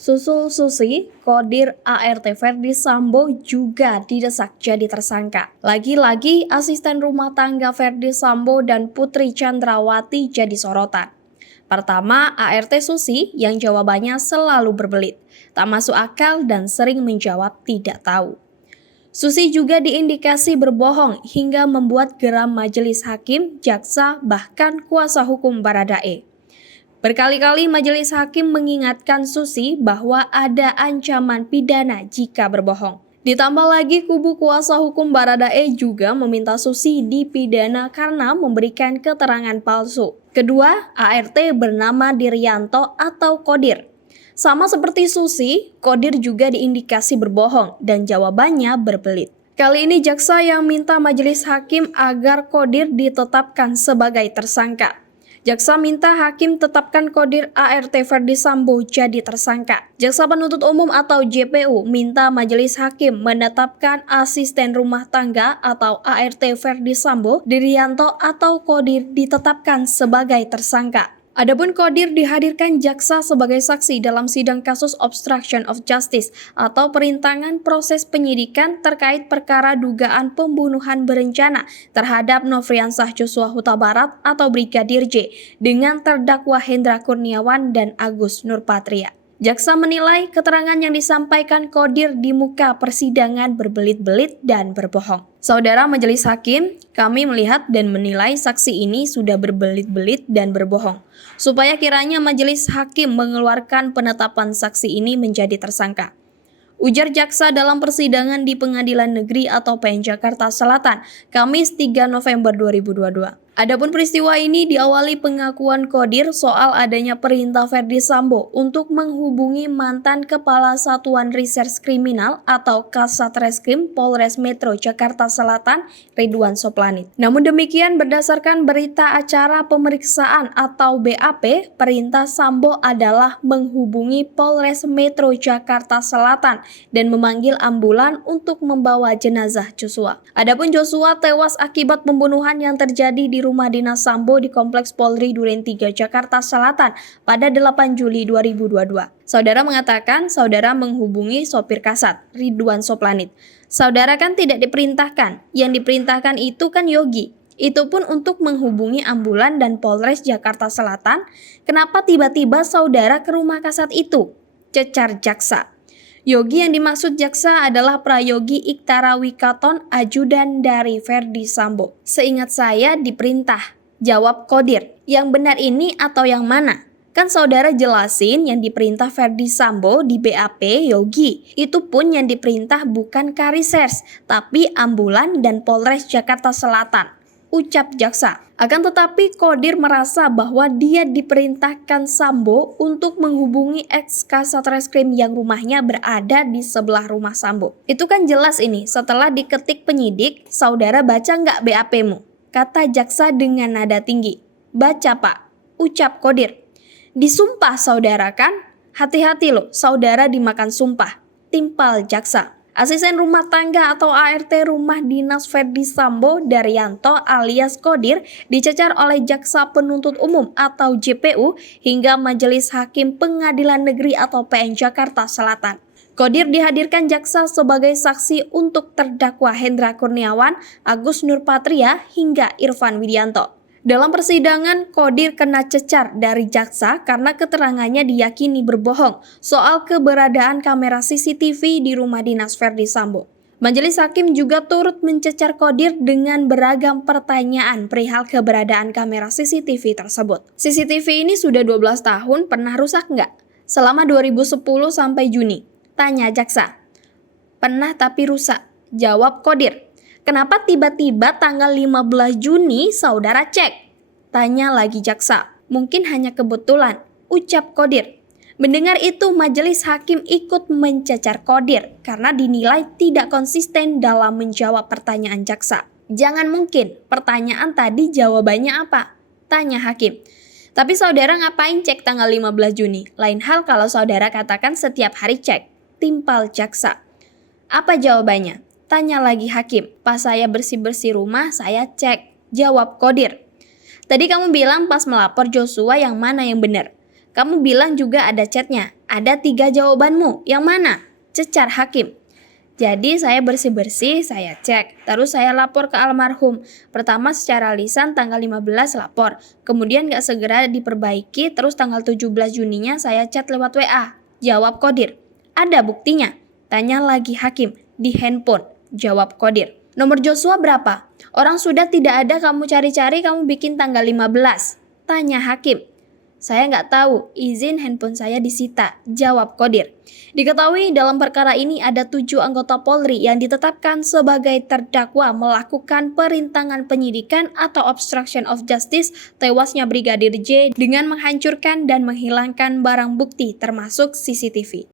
Susul Susi, Kodir ART Ferdi Sambo juga didesak jadi tersangka. Lagi-lagi asisten rumah tangga Ferdi Sambo dan Putri Chandrawati jadi sorotan. Pertama, ART Susi yang jawabannya selalu berbelit, tak masuk akal dan sering menjawab tidak tahu. Susi juga diindikasi berbohong hingga membuat geram majelis hakim, jaksa, bahkan kuasa hukum Baradae. Berkali-kali majelis hakim mengingatkan Susi bahwa ada ancaman pidana jika berbohong. Ditambah lagi kubu kuasa hukum Baradae juga meminta Susi dipidana karena memberikan keterangan palsu. Kedua, ART bernama Dirianto atau Kodir. Sama seperti Susi, Kodir juga diindikasi berbohong dan jawabannya berbelit. Kali ini jaksa yang minta majelis hakim agar Kodir ditetapkan sebagai tersangka. Jaksa minta hakim tetapkan Kodir ART Ferdi Sambo jadi tersangka. Jaksa penuntut umum atau JPU minta majelis hakim menetapkan asisten rumah tangga atau ART Ferdi Sambo, Dirianto atau Kodir ditetapkan sebagai tersangka. Adapun Kodir dihadirkan jaksa sebagai saksi dalam sidang kasus obstruction of justice atau perintangan proses penyidikan terkait perkara dugaan pembunuhan berencana terhadap Nofriansah Joshua Huta Barat atau Brigadir J dengan terdakwa Hendra Kurniawan dan Agus Nurpatria. Jaksa menilai keterangan yang disampaikan Kodir di muka persidangan berbelit-belit dan berbohong. Saudara majelis hakim, kami melihat dan menilai saksi ini sudah berbelit-belit dan berbohong, supaya kiranya majelis hakim mengeluarkan penetapan saksi ini menjadi tersangka. Ujar jaksa dalam persidangan di Pengadilan Negeri atau PN Jakarta Selatan, Kamis 3 November 2022. Adapun peristiwa ini diawali pengakuan Kodir soal adanya perintah Ferdi Sambo untuk menghubungi mantan Kepala Satuan Reserse Kriminal atau Kasat Reskrim Polres Metro Jakarta Selatan, Ridwan Soplanit. Namun demikian, berdasarkan berita acara pemeriksaan atau BAP, perintah Sambo adalah menghubungi Polres Metro Jakarta Selatan dan memanggil ambulan untuk membawa jenazah Joshua. Adapun Joshua tewas akibat pembunuhan yang terjadi di rumah dinas Sambo di Kompleks Polri Duren 3 Jakarta Selatan pada 8 Juli 2022. Saudara mengatakan saudara menghubungi sopir Kasat, Ridwan Soplanit. Saudara kan tidak diperintahkan, yang diperintahkan itu kan Yogi. Itu pun untuk menghubungi ambulan dan Polres Jakarta Selatan. Kenapa tiba-tiba saudara ke rumah Kasat itu? Cecar jaksa. Yogi yang dimaksud jaksa adalah Prayogi Iktara Wikaton, ajudan dari Ferdi Sambo. Seingat saya diperintah, jawab Kodir. Yang benar ini atau yang mana? Kan saudara jelasin yang diperintah Ferdi Sambo di BAP Yogi. Itu pun yang diperintah bukan Karisers, tapi ambulan dan Polres Jakarta Selatan, ucap jaksa. Akan tetapi Kodir merasa bahwa dia diperintahkan Sambo untuk menghubungi ex Kasat Reskrim yang rumahnya berada di sebelah rumah Sambo. Itu kan jelas ini, setelah diketik penyidik, saudara baca nggak BAP-mu? Kata jaksa dengan nada tinggi. Baca pak, ucap Kodir. Disumpah saudara kan? Hati-hati loh, saudara dimakan sumpah, timpal jaksa. Asisten rumah tangga atau ART rumah dinas Ferdi Sambo, Dirianto alias Kodir, dicecar oleh jaksa penuntut umum atau JPU hingga majelis hakim Pengadilan Negeri atau PN Jakarta Selatan. Kodir dihadirkan jaksa sebagai saksi untuk terdakwa Hendra Kurniawan, Agus Nurpatria hingga Irfan Widianto. Dalam persidangan, Kodir kena cecar dari jaksa karena keterangannya diyakini berbohong soal keberadaan kamera CCTV di rumah dinas Ferdi Sambo. Majelis hakim juga turut mencecar Kodir dengan beragam pertanyaan perihal keberadaan kamera CCTV tersebut. CCTV ini sudah 12 tahun, pernah rusak nggak? Selama 2010 sampai Juni, tanya jaksa. Pernah tapi rusak, jawab Kodir. Kenapa tiba-tiba tanggal 15 Juni saudara cek? Tanya lagi jaksa. Mungkin hanya kebetulan, ucap Kodir. Mendengar itu majelis hakim ikut mencecar Kodir karena dinilai tidak konsisten dalam menjawab pertanyaan jaksa. Jangan mungkin, pertanyaan tadi jawabannya apa? Tanya hakim. Tapi saudara ngapain cek tanggal 15 Juni? Lain hal kalau saudara katakan setiap hari cek, timpal jaksa. Apa jawabannya? Tanya lagi hakim. Pas saya bersih-bersih rumah, saya cek. Jawab Kodir. Tadi kamu bilang pas melapor Joshua yang mana yang benar? Kamu bilang juga ada chatnya. Ada 3 jawabanmu. Yang mana? Cecar hakim. Jadi saya bersih-bersih, saya cek. Terus saya lapor ke almarhum. Pertama secara lisan tanggal 15 lapor. Kemudian gak segera diperbaiki, terus tanggal 17 Juninya saya chat lewat WA. Jawab Kodir. Ada buktinya? Tanya lagi hakim. Di handphone. Jawab Kodir. Nomor Joshua berapa? Orang sudah tidak ada, kamu cari-cari, kamu bikin tanggal 15. Tanya hakim. Saya nggak tahu, izin handphone saya disita. Jawab Kodir. Diketahui dalam perkara ini ada 7 anggota Polri yang ditetapkan sebagai terdakwa melakukan perintangan penyidikan atau obstruction of justice tewasnya Brigadir J dengan menghancurkan dan menghilangkan barang bukti termasuk CCTV.